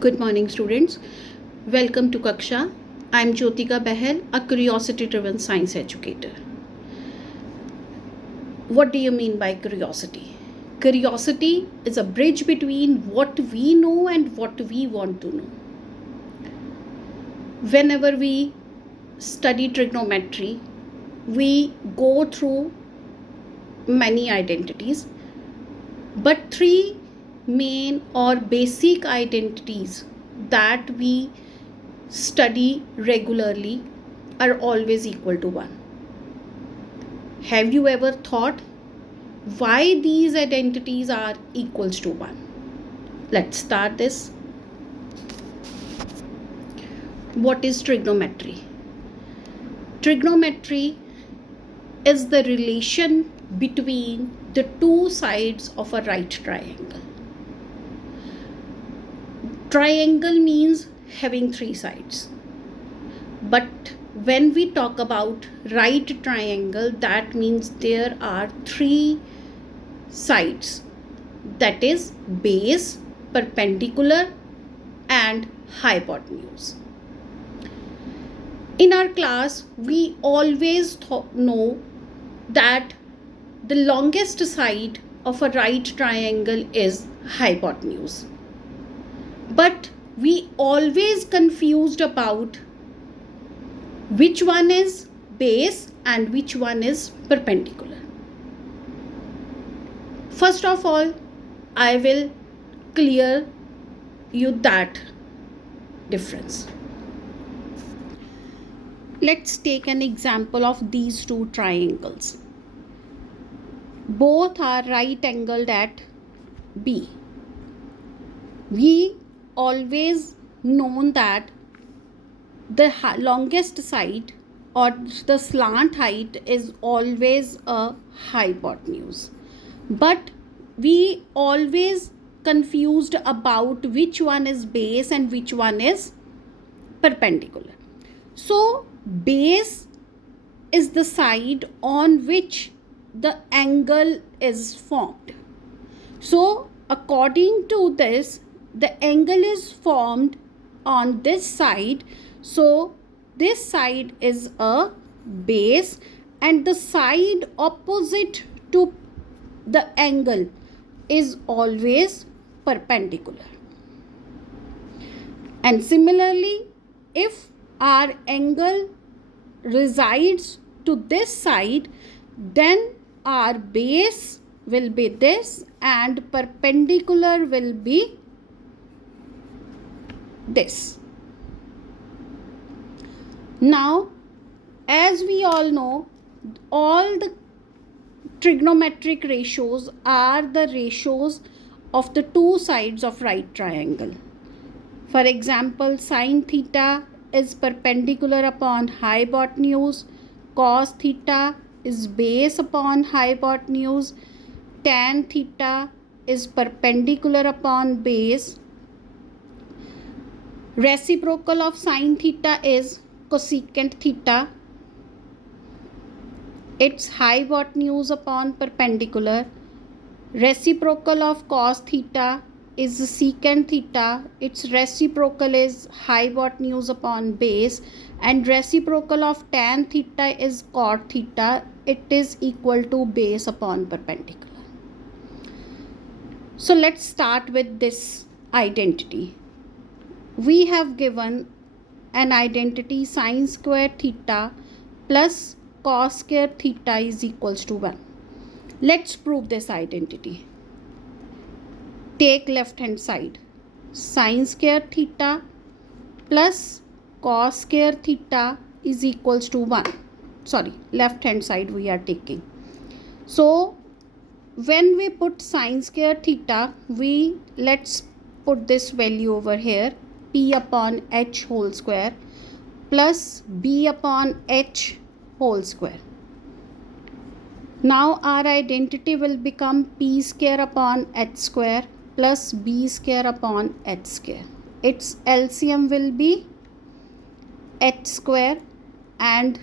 Good morning, students. Welcome to Kaksha. I'm Jyotika Bahel, a curiosity driven science educator. What do you mean by curiosity? Curiosity is a bridge between what we know and what we want to know. Whenever we study trigonometry, we go through many identities, but three main or basic identities that we study regularly are always equal to 1. Have you ever thought why these identities are equals to 1? Let's start this. What is trigonometry? Trigonometry is the relation between the two sides of a right triangle. Triangle means having three sides. But when we talk about right triangle, that means there are three sides. That is base, perpendicular, and hypotenuse. In our class, we always know that the longest side of a right triangle is hypotenuse. But we always confused about which one is base and which one is perpendicular. First of all, I will clear you that difference. Let's take an example of these two triangles. Both are right angled at B. We always known that the longest side or the slant height is always a hypotenuse. But we always confused about which one is base and which one is perpendicular. So base is the side on which the angle is formed. So according to this, the angle is formed on this side. So this side is a base and the side opposite to the angle is always perpendicular. And similarly, if our angle resides to this side, then our base will be this and perpendicular will be this. Now, as we all know, all the trigonometric ratios are the ratios of the two sides of right triangle. For example, sine theta is perpendicular upon hypotenuse, cos theta is base upon hypotenuse, tan theta is perpendicular upon base. Reciprocal of sine theta is cosecant theta. It's hypotenuse upon perpendicular. Reciprocal of cos theta is secant theta. Its reciprocal is hypotenuse upon base. And reciprocal of tan theta is cot theta. It is equal to base upon perpendicular. So let's start with this identity. We have given an identity sine square theta plus cos square theta is equals to 1. Let's prove this identity. Take left hand side. Sine square theta plus cos square theta is equals to 1. Sorry, left hand side we are taking. So when we put sine square theta, let's put this value over here, p upon h whole square plus b upon h whole square. Now our identity will become p square upon h square plus b square upon h square. Its LCM will be h square and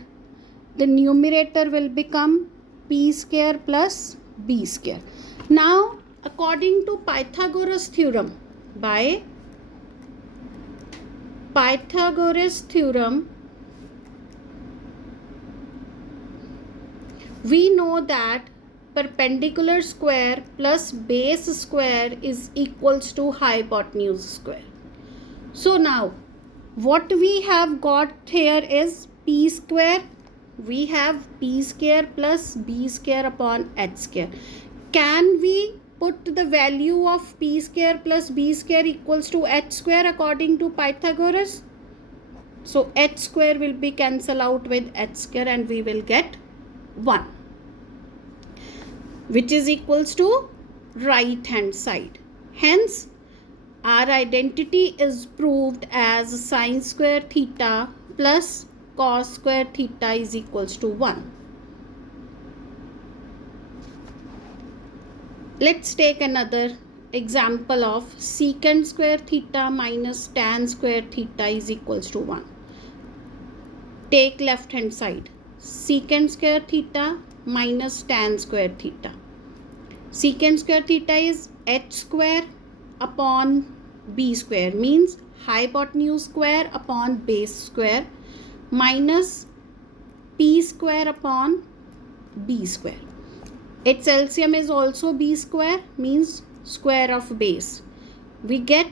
the numerator will become p square plus b square. Now according to Pythagoras theorem, by Pythagoras theorem, we know that perpendicular square plus base square is equals to hypotenuse square. So now what we have got here is p square. We have p square plus b square upon h square. Can we put the value of p square plus b square equals to h square according to Pythagoras? So h square will be cancelled out with h square and we will get 1, which is equals to right hand side. Hence our identity is proved as sine square theta plus cos square theta is equals to 1. Let's take another example of secant square theta minus tan square theta is equals to 1. Take left hand side. Secant square theta minus tan square theta. Secant square theta is h square upon b square, means hypotenuse square upon base square, minus p square upon b square. Its LCM is also b square, means square of base. We get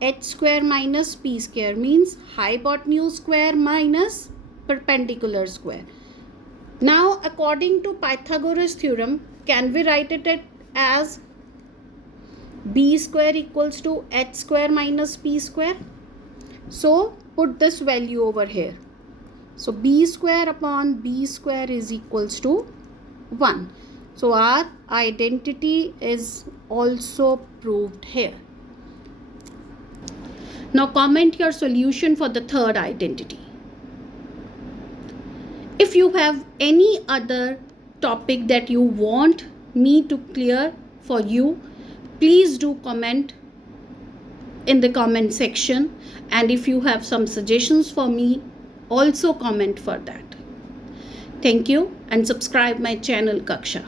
h square minus p square, means hypotenuse square minus perpendicular square. Now according to Pythagoras theorem, can we write it as b square equals to h square minus p square? So put this value over here. So b square upon b square is equals to 1. So our identity is also proved here. Now comment your solution for the third identity. If you have any other topic that you want me to clear for you, please do comment in the comment section, and if you have some suggestions for me, also comment for that. Thank you and subscribe my channel Kaksha.